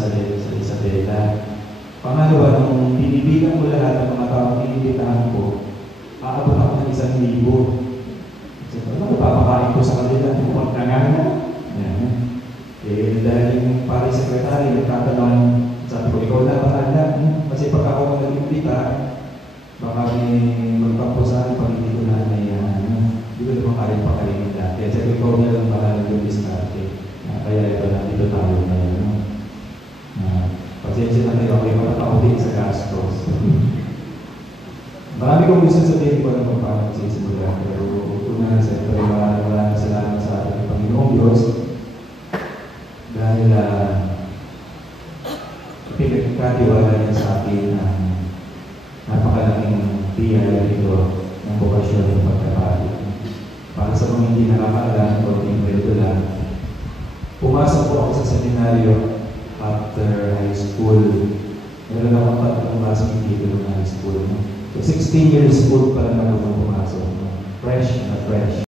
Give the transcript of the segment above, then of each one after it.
sa Isabela. Pangalawa, nung binibilang ko lahat ng mga taong inibitahan ko, aabot ako ng 1,000. Ano papakain ko sa kanila? Huwag na nga na. Dahil yung pari sekretary, nagtatanong, sabi ko, ikaw na bahala. Kasi pag ako mag-imbita, baka may magpapusahan pag hindi ko na hindi ko naman kaya pakainin natin. Kaya sabi ko, ikaw na lang bahala yung diskarte. Kaya ito na, dito tayo ngayon. Pasensya na kayo, okay, makapaulit sa gastos. Marami kong gusto sabihin ko ng paano magsisimula. Pero una, siyempre, maraming salamat sa ating Panginoong Diyos. Dahil pinagkatiwala niya sa akin ang napakalaking biyaya nito ng bokasyon ng pagkakali. Para sa mga hindi nakakaalam o hindi lang, pumasok po ako sa seminaryo after high school. Meron akong tatlong klaseng dito ng high school. So 16 years old pa lang ako pumasok. Fresh na fresh.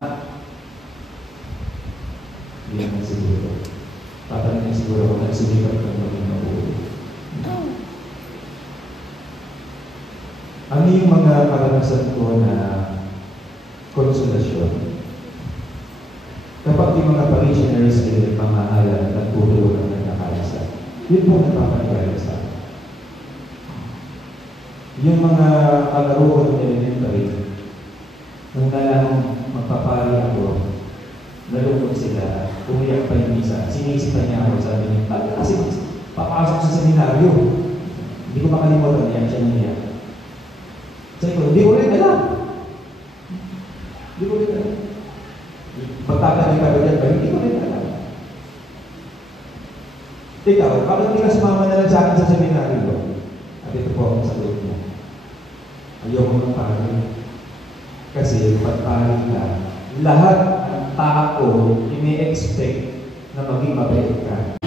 Hindi naman siguro. Tatanong niya siguro kung nagsulipat ka maging mabuhay. Ano yung mga karanasan ko na konsolasyon? Kapag yung mga parishioners ay pamahalan at nagtutulungan ng nakalasa, yun po nagpapagaya sa akin. Yung mga kalaro ko ng elementary, nung nalang magpapari ako, nalungkot sila, umiyak pa yung isa, sinisipan niya ako, sabi niya, kasi papasok sa seminaryo. Hindi ko makalimutan niya, siya niya. Sabi ko, hindi ko rin alam. Hindi ko rin alam. Pagtatanong ka ba dyan, hindi ko rin alam. Ikaw, bakit hindi ka sumama na lang sa akin sa seminaryo? At ito po ang sagot niya. Ayoko ng pari. Kasi pagpari ka, lahat ng tao ini-expect na maging mabait ka.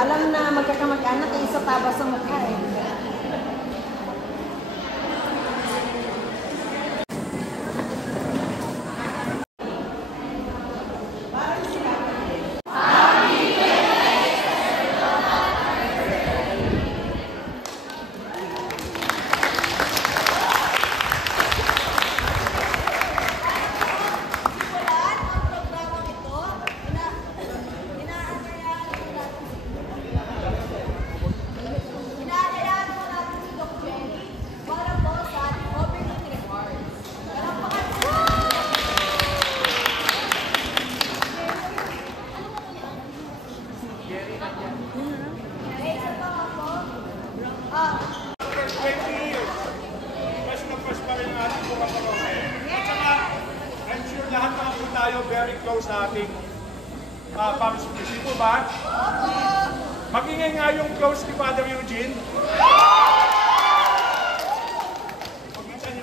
Alam na magkakamag-anak ay isa tabas sa mukha eh. Very close sa ating Pams Principal ba? Magingay nga yung close ni Father Eugene. Pag-insan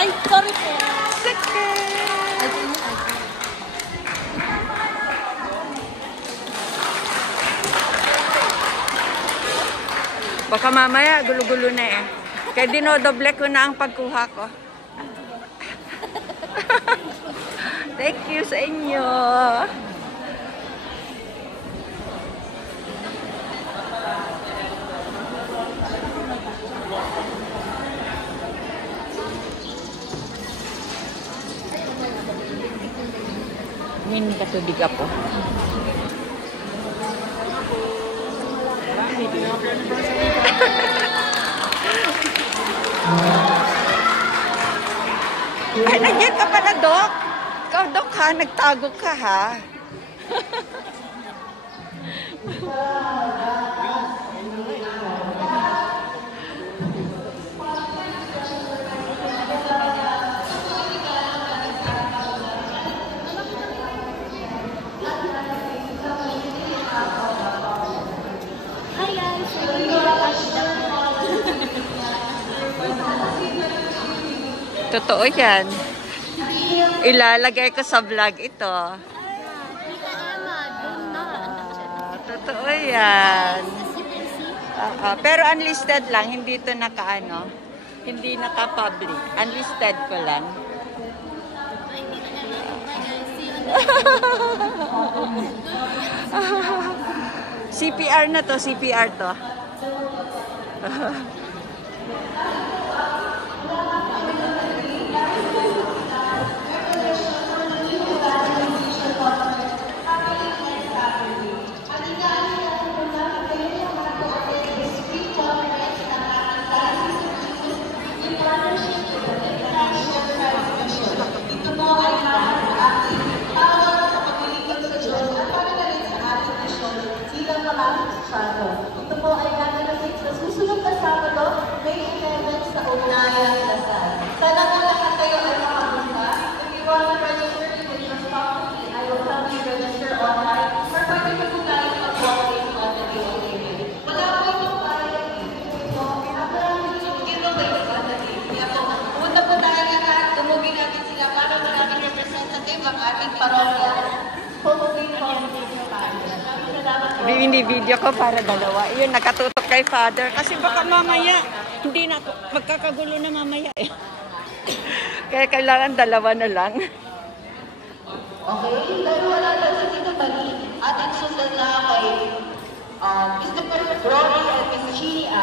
Ay, sorry po. Sige. Baka mamaya gulo-gulo na eh. Kaya dinodoble ko na ang pagkuha ko. Thank you sa inyo. Mini katubig ako. Ay, nandiyan ka pala, Dok. Ikaw, Dok, ha? Nagtago ka, ha? Hi guys. Totoo yan. Ilalagay ko sa vlog ito. Tita Emma, do not. Totoo yan. As you can see, Pero unlisted lang, hindi ito naka-ano. Hindi naka-public. Unlisted ko lang. ay, Tita Emma. Hi guys, see you on the CPR na to, CPR to. Ito po ay natin sa susunod na Sabado, May 11 sa Unayang Lasal. Sana po lahat kayo ay makapunta. If you want to register, you can just talk to me. I will help you register online. Or pwede ko po tayo mag-walk-in on the day. Wala po itong parang ito. Naparaming yung giveaway on the day. Kaya po, punta po tayo lahat. Tumugin natin sila para maraming representative ang ating parokya. Hopefully, Hindi video ko para dalawa. Yun, nakatutok kay Father. Kasi baka mamaya, hindi na ako, magkakagulo na mamaya eh. Kaya kailangan dalawa na lang. Okay, dahil wala lang sa Tito Bali, ating sundan na kay Mr. Brody at Miss Chia.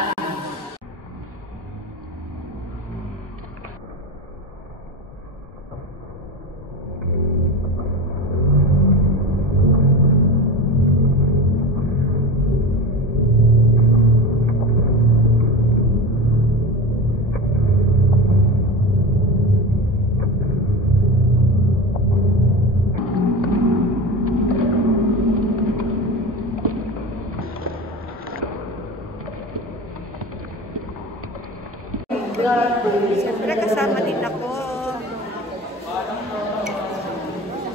Siyempre kasama din ako.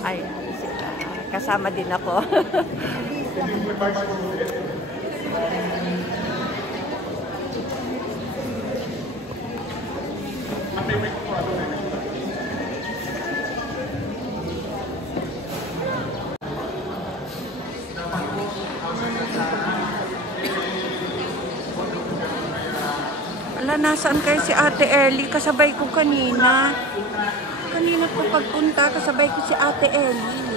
Ay, kasama din ako. Ala, nasaan kayo si Ate Ellie? Kasabay ko kanina. Kanina po pagpunta, kasabay ko si Ate Ellie.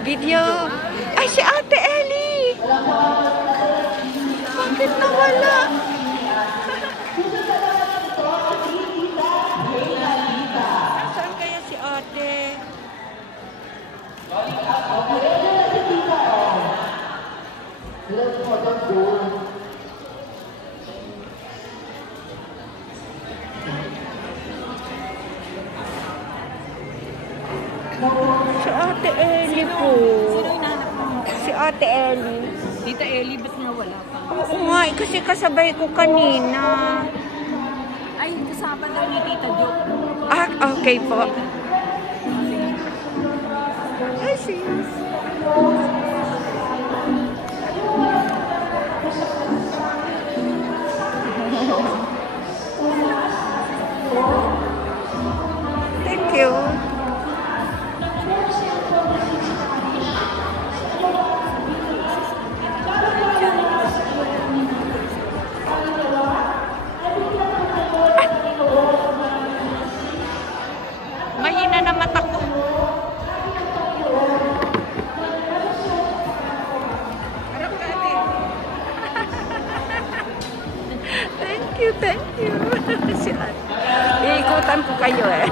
Video. Ay, si Ate Ellie! Bakit nawala? Saan kaya si Ate? Si Ate Ellie po. Si Ate Ellie? Tita Ellie, ba't nga wala pa? Oo nga, kasi kasabay ko kanina. Ay, kasama daw ni Tita Jo. Ah, okay po. Ay, sis. Thank you. Mahina na mata ko. Harap ka, ate. Thank you, thank you. Si ate. Iikutan ko kayo eh.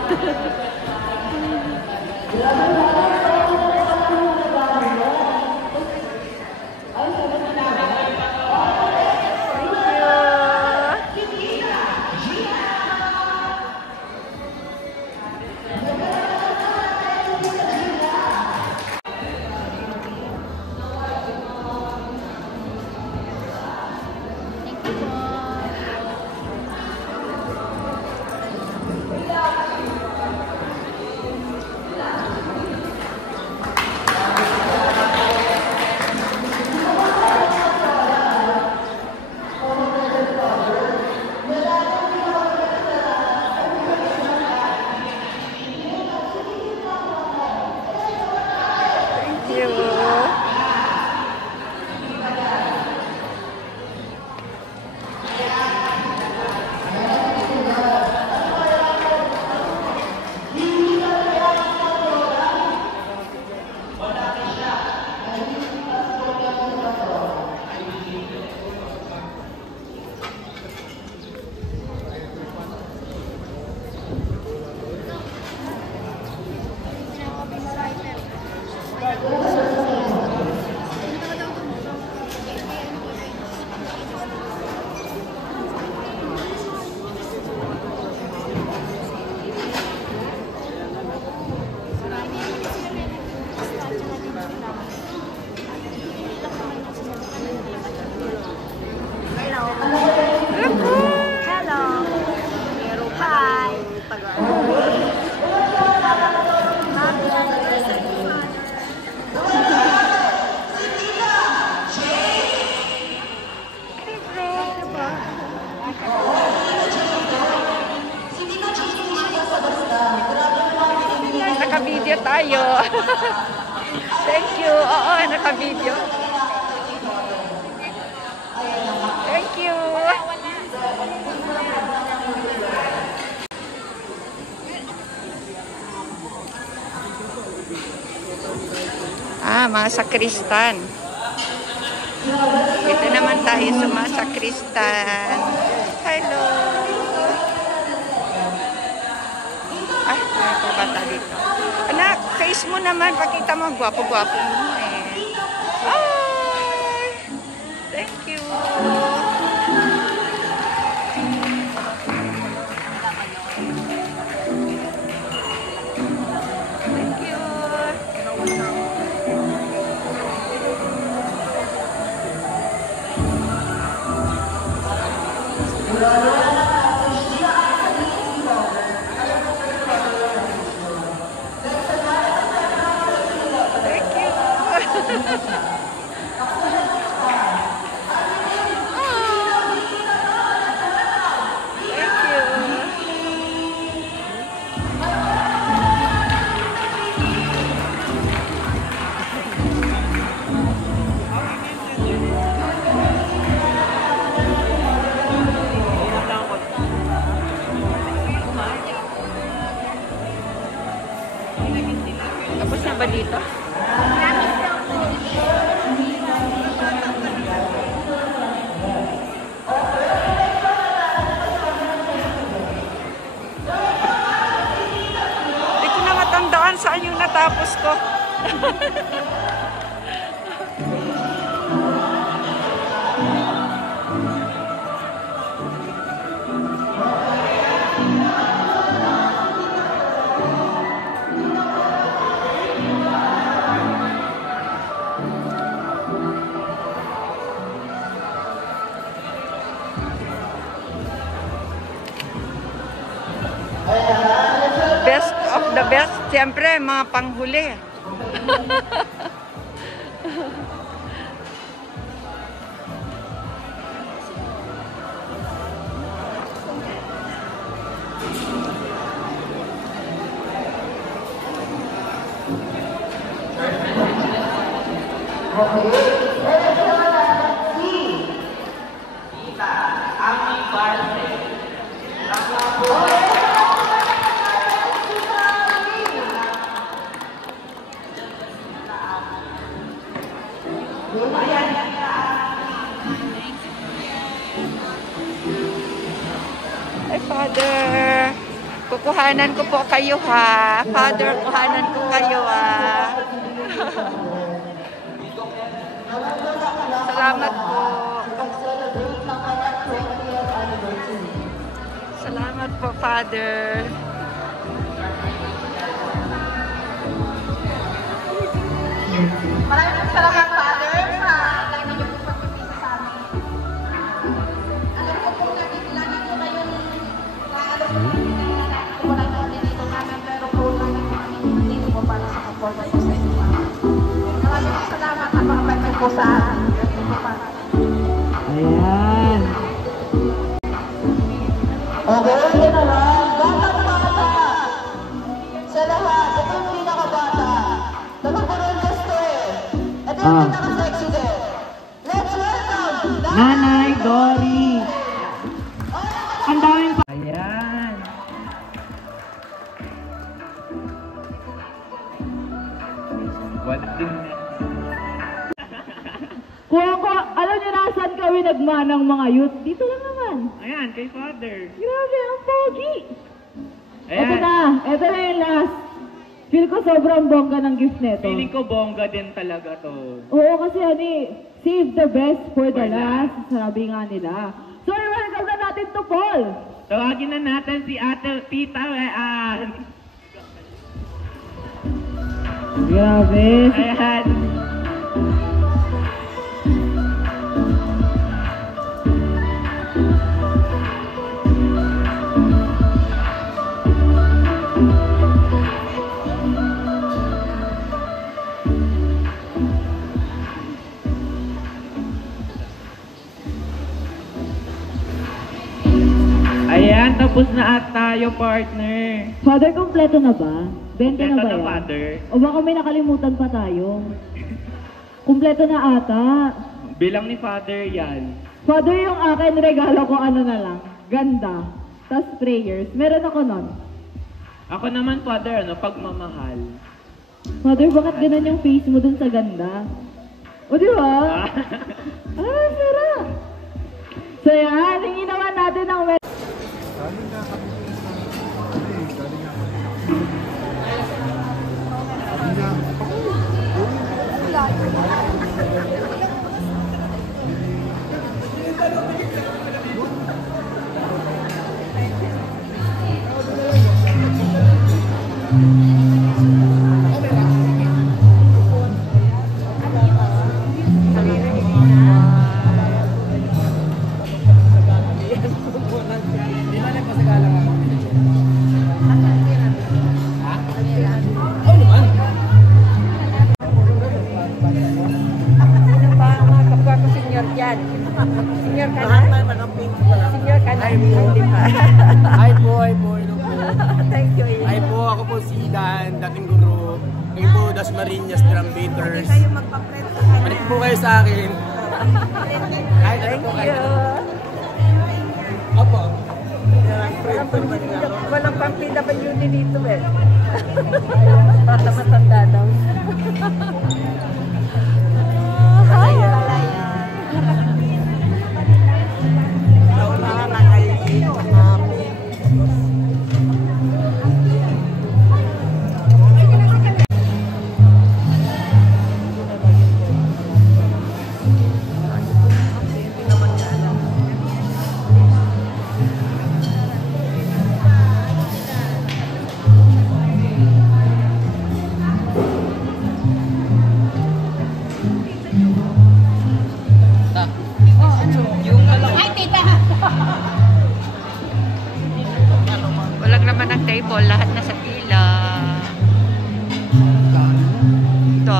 Naka-video tayo. Thank you. Oo, naka-video. Thank you. Mga sakristan. Ito naman tayo sa mga sakristan. Hello. Ay, may bata dito. Anak, face mo naman. Pakita mo. Gwapo-gwapo mo eh. Ay! Thank you. Thank you. Tapos na ba dito? Hindi ko na matandaan saan yung natapos ko. Siyempre, mga panghuli. Ay, Father, kukuhanan ko po kayo ha. Father, kuhanan ko kayo ha. Salamat po. Salamat po, Father. Maraming salamat, Father, sa lagi niyo po pagpipisa sa amin. Alam ko po lagi ko ngayon wala ko dito namin, pero po lagi ko kami dito po para sa support po sa inyo. Maraming salamat at makapagpapit po sa amin. Ayan. Okay, yun na lang. Batang-bata. Sa lahat, ito yung pinakabata. Nagkaroon gusto eh. Ito yung pinaka-sexy din. Let's welcome Nanay Dory. Ang daming pa. Ayan. Alam niyo na saan kami nagmanang mga youth? Dito lang naman. Ayan, kay Father. Grabe, ang pogi. Ayan. Ito na yung last. Feel ko sobrang bongga ng gift neto. Feeling ko bongga din talaga to. Oo, kasi save the best for the last. Sabi nga nila. So, welcome na natin to Paul. Tawagin na natin si Ate Tita Wean. Grabe. Ayan. Ayan, tapos na at tayo, partner. Father, kompleto na ba? 20 na ba Kompleto na, yan? Father. O baka may nakalimutan pa tayo? Kompleto na ata. Bilang ni Father yan. Father, yung akin regalo ko ano na lang. Ganda. Tas prayers. Meron ako nun. Ako naman, Father, pagmamahal. Father, bakit ganun yung face mo dun sa ganda? O di ba? Sarap. So yan, hingin naman natin ang Senior ka na? Senior ka na? Hindi pa. Hi po. Thank you. Hi po, ako po si Dan, dating guru. Ngayon po, Dasmariñas Drum Beaters. Kayo magpa-prep sa kanya. Balik po kayo sa akin. Kahit ano po kayo. Opo. Walang pang PWD dito eh. Basta matanda daw.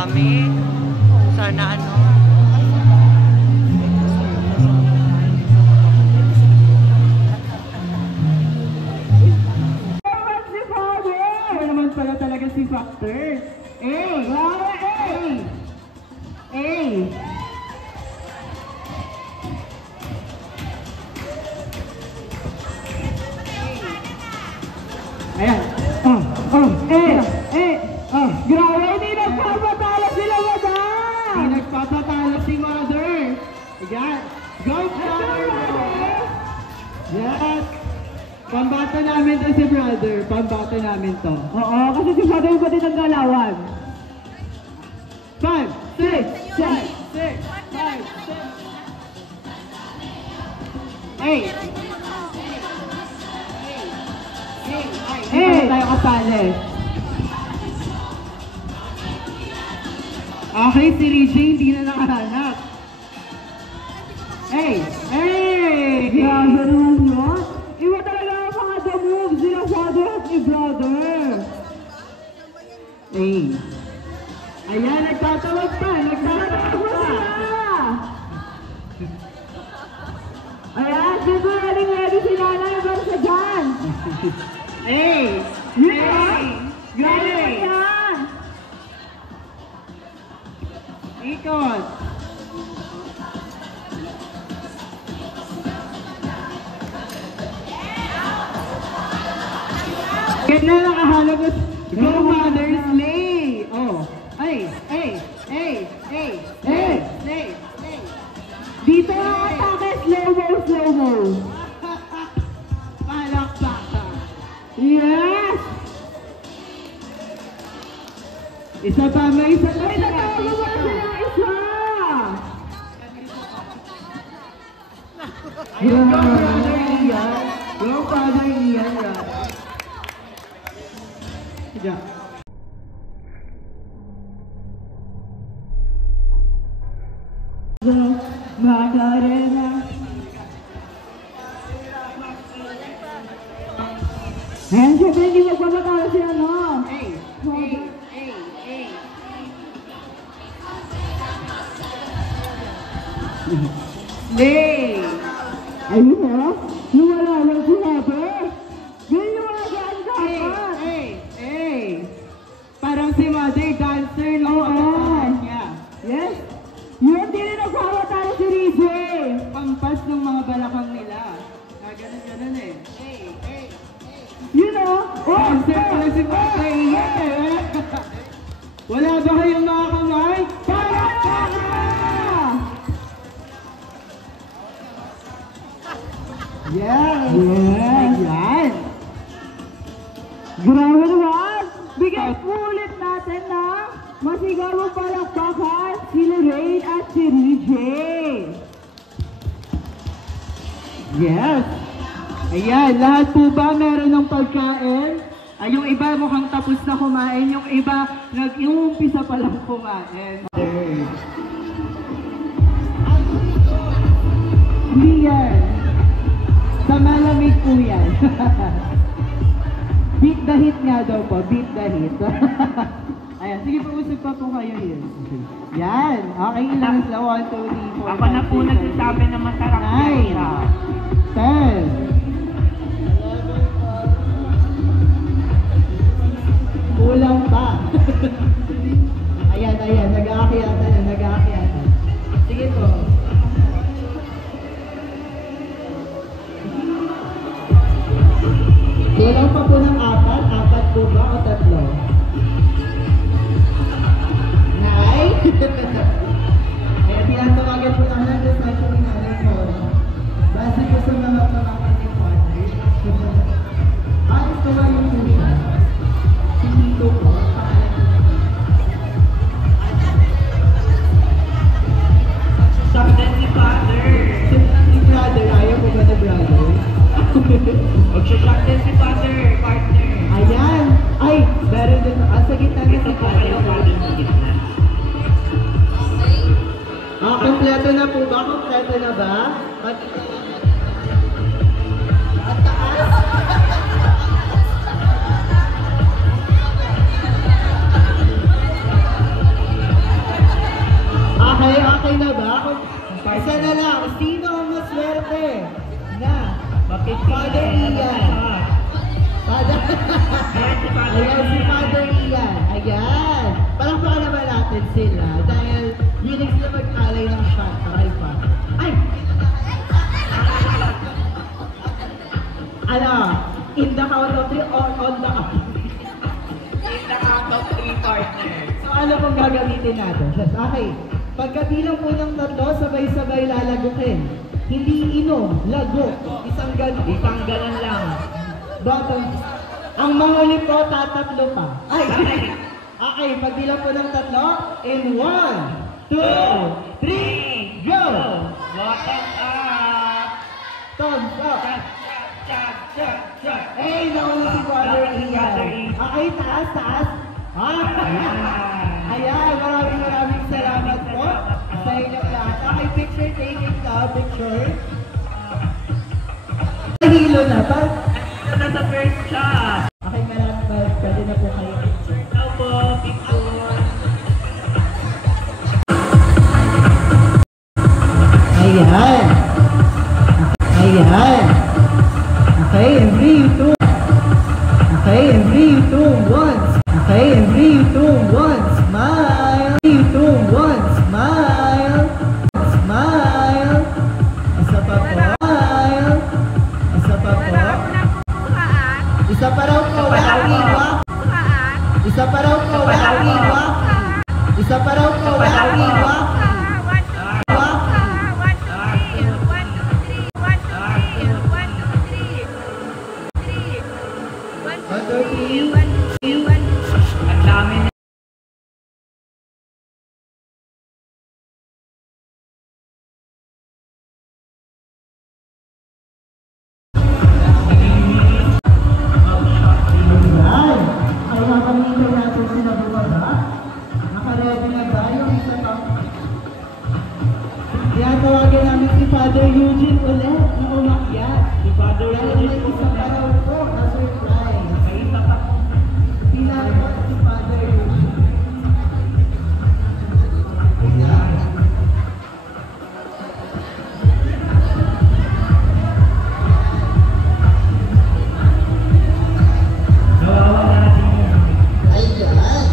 dami. Sana ano. Si Father! Naman pala talaga si Factor. Wow! Ayan. Grabe, hindi nagpapatalo sila, madam! Hindi nagpapatalo si Mother. Ayan. Go, Mother! Yes. Pambato namin to si brother. Pambato namin to. Oo, kasi si brother ba din ang galawan? 5, 6, 7, 6, 5, 6, 8. Tayo kasali. Okay, si Rizzy hindi na nakahanap. Grabe naman yun. Iba talaga ang mga the moves nila father at ni brother. Ayan, nagtatawag pa sila. Ayan, siguro ready si Nanay Barsa dyan. Grabe yan. Ikot. Kaya na nakahanap na Go Mother's Lay. Dito ang atake, slow-mo. Palakpakan. Yes! Isa pa, may isa pa. Natawag mo sila isa! Go Father Ian. Go Father Ian. Yeah. Macarena. Ayan, syempre hindi magpapatalo si ano. Lay! Ayun na, lumala lang si Haber. Ganyan yung mga gaan dapat. Parang si Mother dancer na pagkakaan niya. Yes? Yun, di rin nagpapatalo si Rizzy. Pampas ng mga balakang nila. Ganun eh. You know? Dancer pala si Mother. Wala ba kayong mga kamay? Yes! Ayan! Grabe naman! Bigay po ulit natin na masigawang palakpakan si Lorraine at si Rizzy. Yes! Ayan, lahat po ba meron ng pagkain? Ay, yung iba mukhang tapos na kumain, yung iba nag-iumpisa pa lang kumain. Hindi yan. Sa malamig po yan. Beat the hit nga daw po. Beat the hit. Ayan. Sige po, usap pa po kayo yun. Yan. Okay lang sila. 1, 2, 3, 4, 5, 6, 7. Ako na po nagsasabi na masarap siya. 10. Kulang pa. Ayan. Nag-aakyatan na. Sige po. Kulang pa po ng 4? 4 po ba o 3? Nay? Kaya tinatawagan po namin ang session ni Nanay Mora. Base po sa mga pamangkin ni Father. Ito ba yung siya? Si Tito po. Saktan si Father. Si Brother. Ayaw po ba na brother? Magsasaktan si Father, partner. Ayan. Ay, meron din. Sa gitna na si Father. Kompleto na po ba? Kompleto na ba? At taas. Father Ian. Ayan si Father Ian. Ayan. Palakpakan naman natin sila dahil hilig sila mag-alay ng shot. Aray pa. Ay! Ano? In the count of 3 or on the count? In the count of 3 partner. So ano pong gagamitin natin? Yes, okay. Pagkabilang po ng 3, sabay-sabay lalagukin. Hindi inom, lago. Isang ganon lang. Bottom. Ang mahuli po, tatatlo pa. Ay! Okay, pagbilang po ng 3, in 1, 2, 3, go! Bottom up! Thumbs up! Eh, nauna si Father Ian. Okay, taas, taas. Ayan, maraming salamat po sa inyong lahat. Okay, picture taking na, picture. Hilo na ba? Hilo na sa first shot. Okay, pwede na po kayo. Ito po, picture. Ayan. Ayan. Okay, and 3, 2. Okay, and 3, 2, 1. Okay, and 3, 2, 1. Smile. 3, 2, 1. Smile. Smile. Isa pa po. Smile. Isa pa po. Isa pa raw po. Isa pa raw po. Isa pa raw po. Tawagin namin si Father Eugene ulit na umakyat. Si Father Eugene isa pa raw po na surprise. May isa pa po. Pinakot si Father Eugene. Ayan. Nawawa natin yun. Ayan.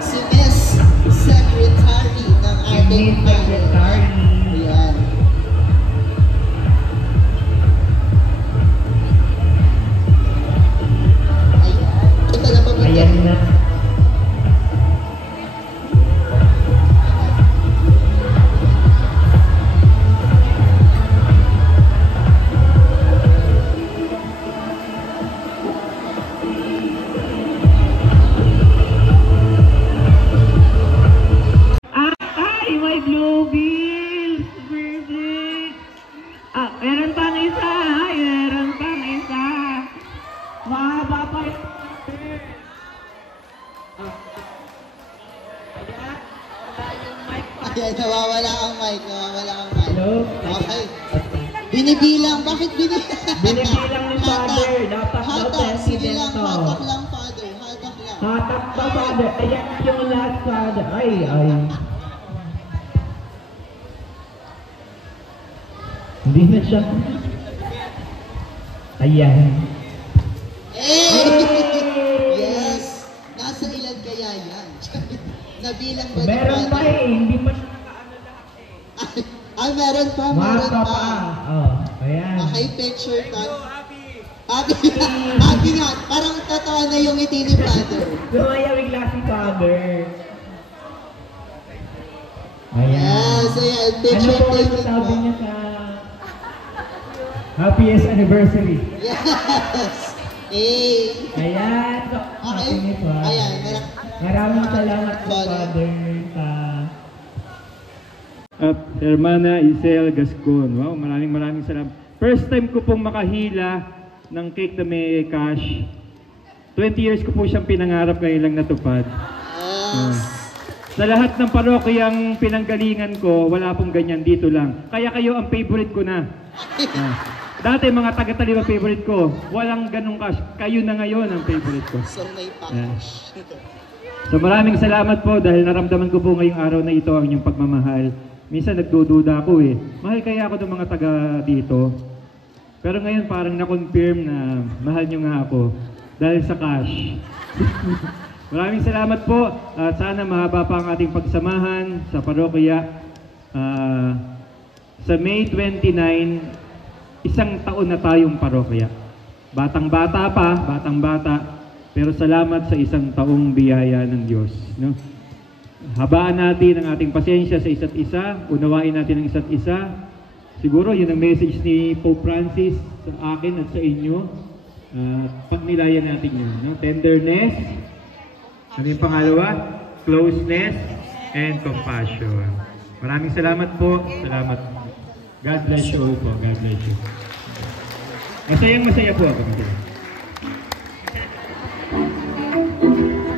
Si Miss Secretary ng ating panel. Ayan. Ito na ba? Ayan na. Meron pang isa, meron pang isa. Mahaba pa yun. Ayan, nawawala ang mic. Okay. Binibilang, bakit binibilang? Binibilang ni Father, dapat daw president to. Hatak lang, Father, hatak lang. Hatak pa, Father. Ayan yung last, Father. Ay. Hindi na siya. Ayan. Yes! Nasa ilan kaya yan? Nabilang ba? Meron pa hindi pa siya nakaano lahat meron pa. Oh, ayan. Okay, picture time. Happy nga. Parang totoo na yung ngiti ni Father. Sumayawig lang si Father. Ayan. Yes, ayan. Picture ano po taking sabi niya sa happiest anniversary? Yes! Hey! Ayan. So, okay. Ayan. Maraming salamat po, Father, sa Hermana Isel Gascon. Wow, maraming salamat. First time ko pong makahila ng cake na may cash. 20 years ko po siyang pinangarap, ngayon lang natupad. Sa lahat ng parokyang pinanggalingan ko, wala pong ganyan, dito lang. Kaya kayo ang favorite ko na. Dati mga taga-Taliwa favorite ko, walang ganung cash. Kayo na ngayon ang favorite ko. So may package. So maraming salamat po dahil naramdaman ko po ngayong araw na ito ang inyong pagmamahal. Minsan nagdududa ako mahal kaya ako ng mga taga dito? Pero ngayon parang na-confirm na mahal nyo nga ako dahil sa cash. Maraming salamat po at sana mahaba pa ang ating pagsamahan sa parokya. Sa May 29, isang taon na tayong parokya. Batang-bata pa, batang-bata. Pero salamat sa isang taong biyaya ng Diyos. No? Habaan natin ang ating pasensya sa isa't isa, unawain natin ang isa't isa. Siguro yun ang message ni Pope Francis sa akin at sa inyo. Pagnilayan natin yun. No? Tenderness, ano yung pangalawa? Closeness and compassion. Maraming salamat po. Salamat. God bless you po. God bless you. Masayang-masaya po ako.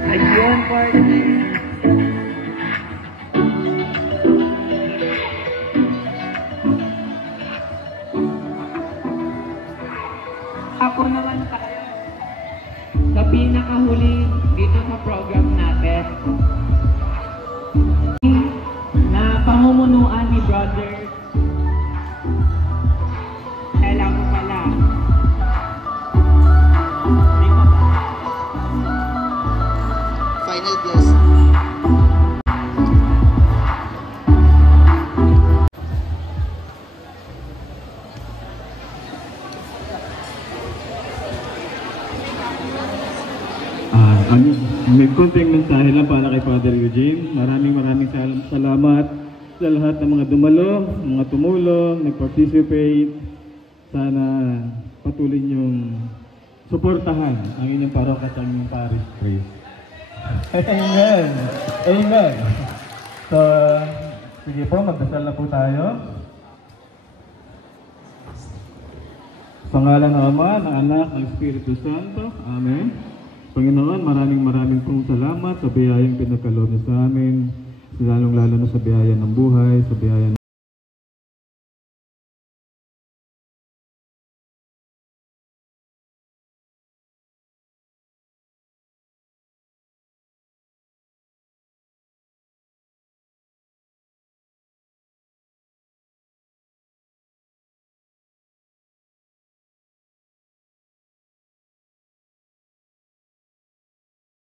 Ayun, partner. Ako naman tayo sa pinakahuli dito sa program natin na pamumunuan ni Brother. Alam mo pala. Final blessing. May konting mensahe lang para kay Father Eugene. Maraming salamat sa lahat ng mga dumalo, mga tumulong, nag-participate. Sana patuloy niyong suportahan ang inyong parok at ang inyong parish priest. Amen! Amen! So, sige po, magdasal na po tayo. Sa ngalan ng Ama, ng Anak, ng Espiritu Santo. Amen. Panginoon, maraming pong salamat sa biyayang pinagkaloob niyo sa amin, lalong-lalo na sa biyaya ng buhay, sa biyaya